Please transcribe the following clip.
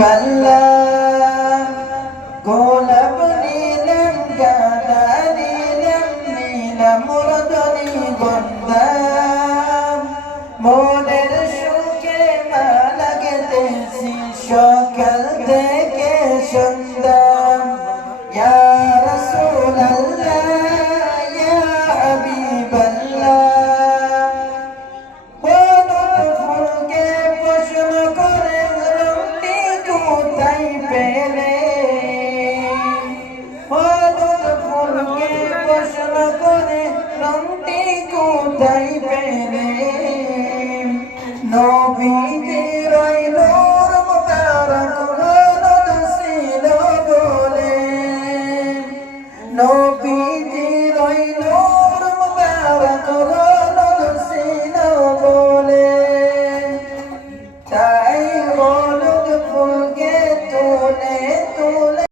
বাল্লা গোলাপ নীলম গাঁদা নীলম নীলম রজনী গন্ধা মনের সুখে মালা গেতেছি সকাল থেকে